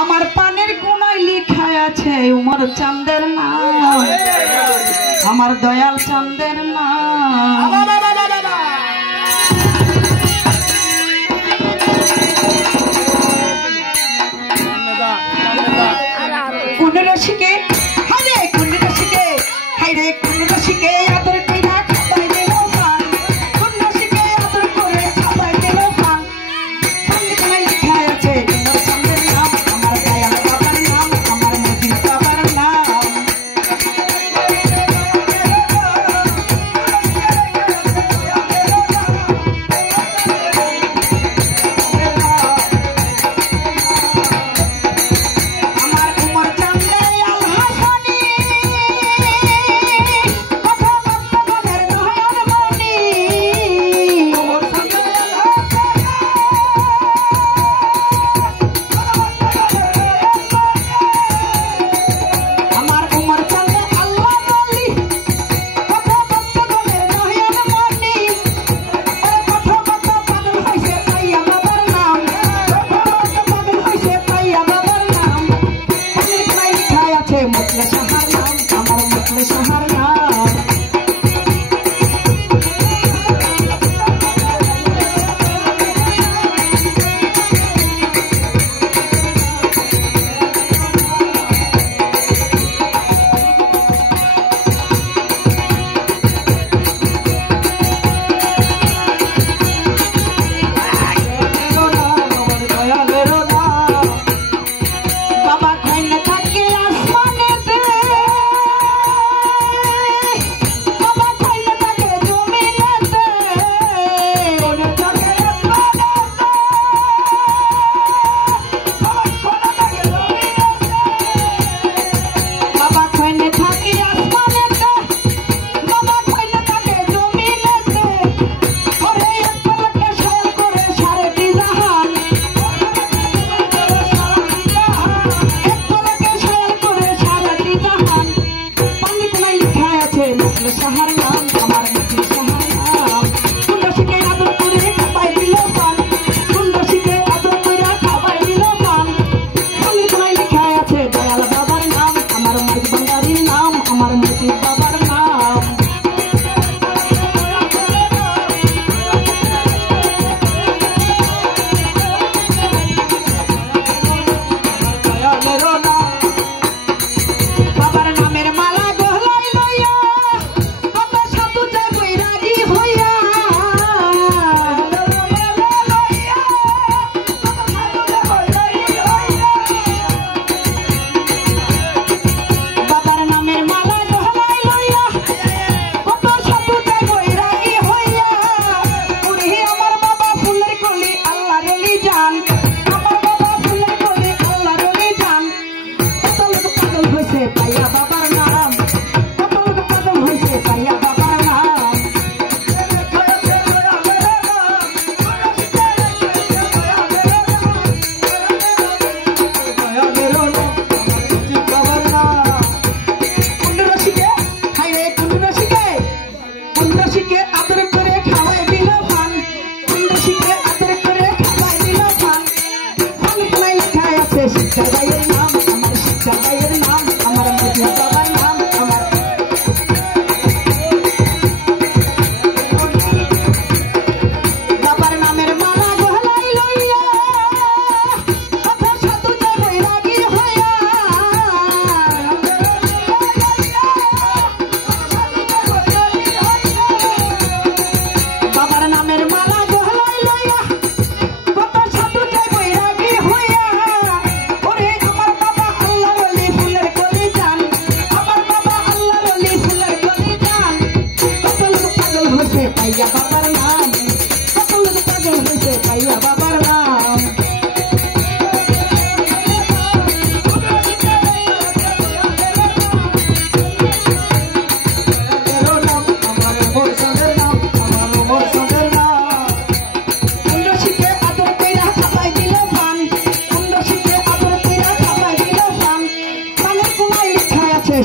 আমার পানের কোনায় লিখা আছে উমর চাঁদের নাম, আমার দয়াল চাঁদের নাম। কোন রসিকে হাইরে, কোন রসিকে হাইরে, কোন রসিকে আদর কইরা খাবাই দিল পান, কোন রসিকে আদর করে খাবাই দিল পান। পানের কোনায় লিখা আছে উমর চাঁদের নাম, আমার দয়াল বাবার নাম, আমার মজিদ বাবার নাম।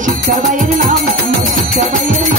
শিক্ষা বাইয়ের নাম, শিক্ষা বাইয়ের